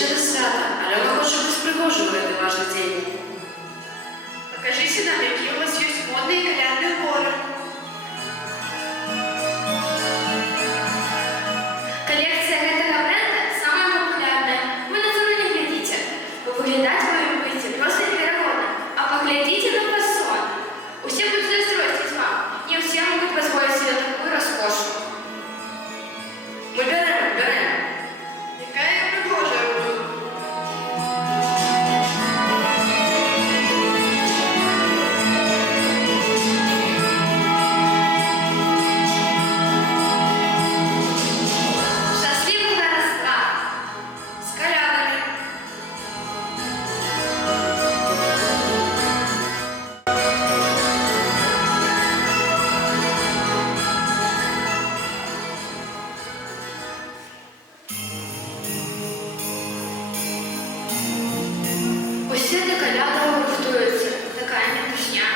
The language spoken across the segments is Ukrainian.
Ближче до свята. Альона хоче бути пригожою в цей важний день. Покажите нам, какие у вас есть модные колядные уборы. Коллекция этого бренда самая популярная. Вы на цену не глядите. Выглядать вы будете просто невероятно. А поглядите на фасон. У всех будет застроить вам. Не все могут позволить себе такую роскошь. Ми беремо. Какая я пригожая буду. Счастливого Рождества! С колядами. Усе до колядова рухтуються. Такая метушня.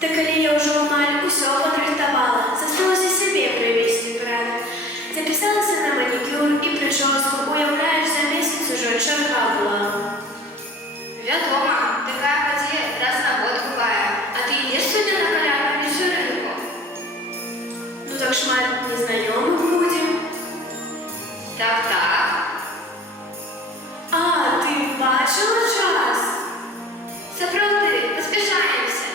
Та коли я вже амаль усьо подрихтувала, зосталося собі привезти брата. Записалася на манікюр і прическу, уявляєш, за місяць уже черга була. Вядома, такая подія раз на год быває. А ти йдеш сьогодні на колядну вечеринку? Ну так шмат незнайомих будем. Так. А, ти бачила час? Сапраўды, паспяшаемся.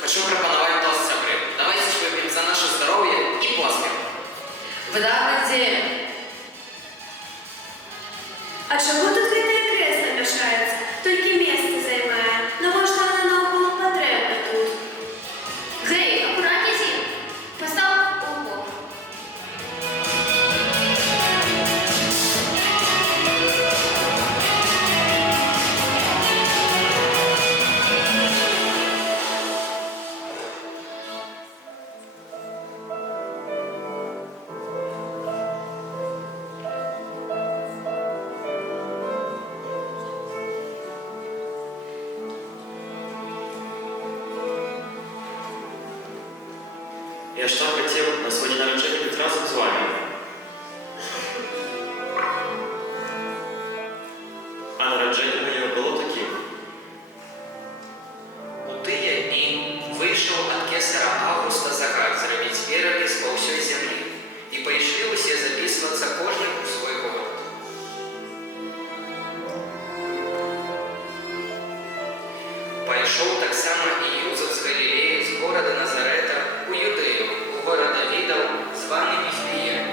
Хочу пропоновать тост сябры. Давайте ж выпьем за наше здоровье и поспех. Видатний день. А чого тут гэтае кресло мешається? Тільки місце займає. Ну, може, воно наоколо потрібне тут. Гей, акуратней зі. Постав у бок. Я что хотел на свой день рождения быть разом с вами. А народження моє було таким. У тыя дні выйшаў ад кесара Августа заказ зрабіць перапіс па ўсёй зямлі. І пайшлі ўсе запісвацца кожны ў свой горад. Пайшоў таксама і Юзеф з Галілеі, з горада Назарэта, у Юдэю, у горад Давідаў, званы Віфлеем,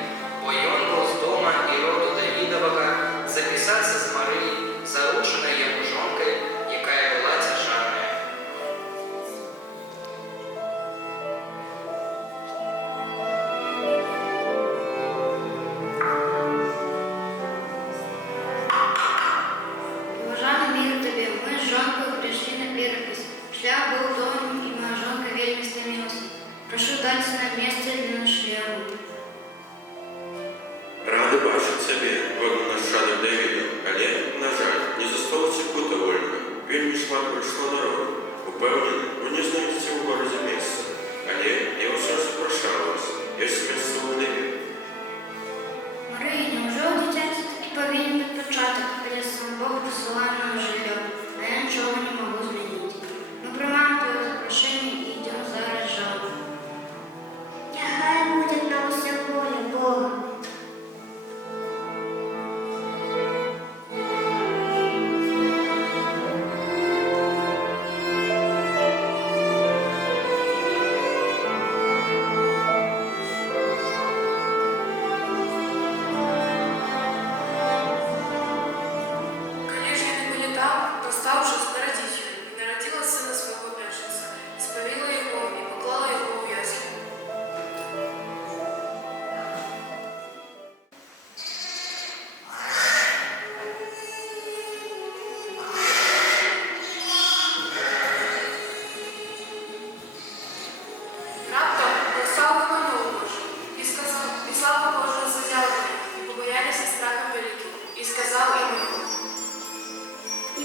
бо ён быў з дома і роду Давідавага запісацца з Марыяй, заручанай яму жонкай, якая была цяжарная. Уважаный мир табе, мы з жонкою прыйшлі на перапіс. Шлях быў доўгім, і моя жонка вельмі стамілася. Прашу даць нам месца для начлегу. Рады бачыць цябе, годны нашчадак Давіда, але, на жаль, не засталося кута вольна. Вельмі шмат прыйшло народу. Упэўнены, вы не знойдзеце ў горадзе месца. Але я ўсё запрашаю вас. Ёсць месца ў хлебе. Марыя, няўжо ў дзіцяці такі павінен быць пачатак, калі сам Бог пасылае нам жывё, а я нічога не магу змяніць. Мы прымаем твоё запрашэнне і ідзём зараз жалу. Няхай буде на усе воля Бога.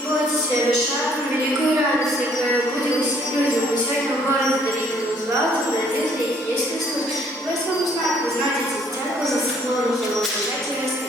бойтеся, вишаем великую радость, которая будет людям. Мы сегодня в городе Давида узнаваться, родился есть Христос. Вы своему знаку знаете, дитятку за склоном его бежать и расти.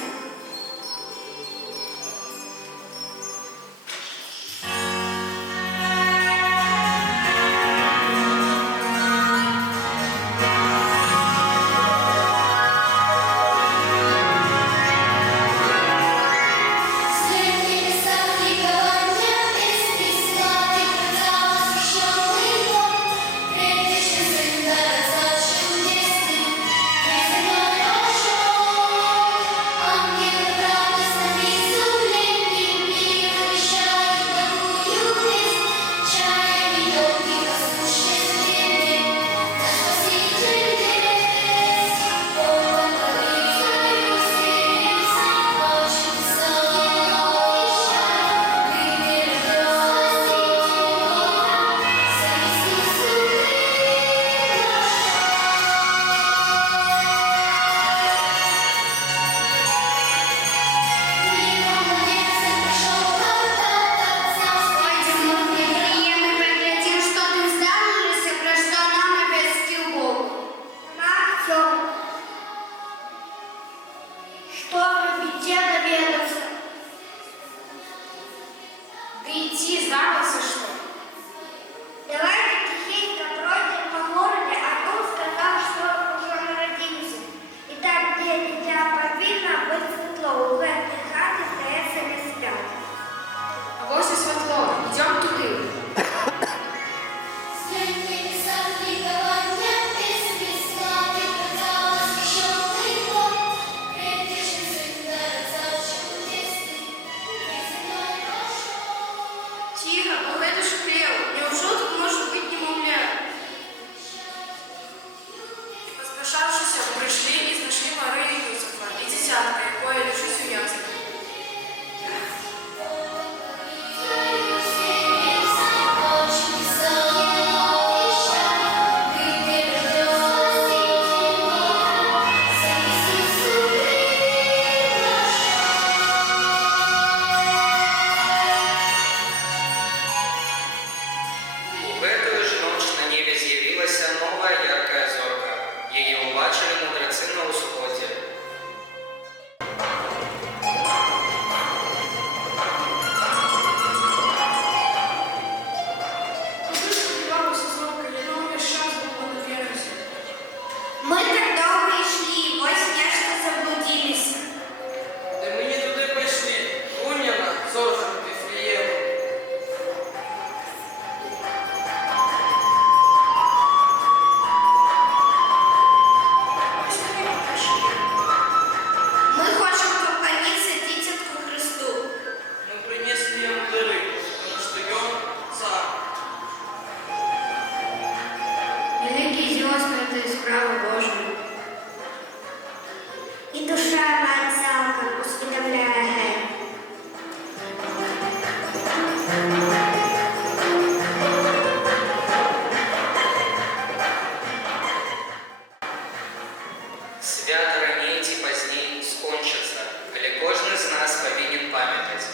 Свято раней ці пазней скончыцца, але кожны з нас павінен памятаць.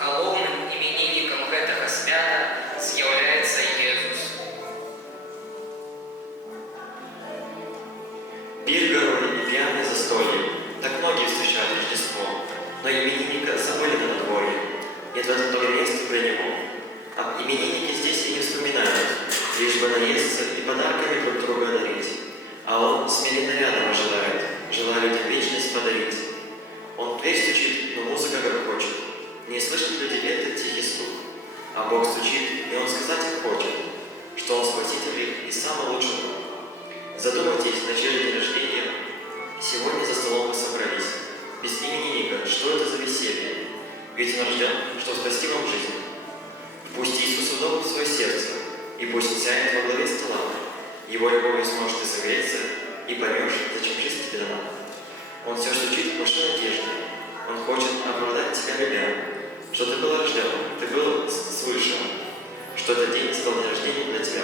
Галоўным іменіннікам гэтага свята з'яўляецца Езус. Пир горой и пьяное застолье. Так многие встречают Рождество, но именинника забыли на надворье. Нет в этом доме места для него. Об имениннике здесь и не вспоминают, лишь бы наесться и подарками друг друга одарить. А он смиренно рядом ожидает, желая людям вечность подарить. Он в дверь стучит, но музыка грохочет. Не слышит люди этот тихий стук. А Бог стучит, и он сказать им хочет, что он спаситель их и самый лучший друг. Задумайтесь, на чей же день рождения сегодня за столом мы собрались. Без именинника, что это за веселье? Ведь он рожден, чтобы спасти вам жизнь. Пусть Иисус удобрит свое сердце, и пусть он сядет во главе стола. Его любовью сможешь ты согреться, и поймешь, зачем жизнь тебе дана. Он все стучит в вашей надежде. Он хочет оправдать тебя любя, что ты был рожден, ты был свыше, что этот день стал день рождения для тебя.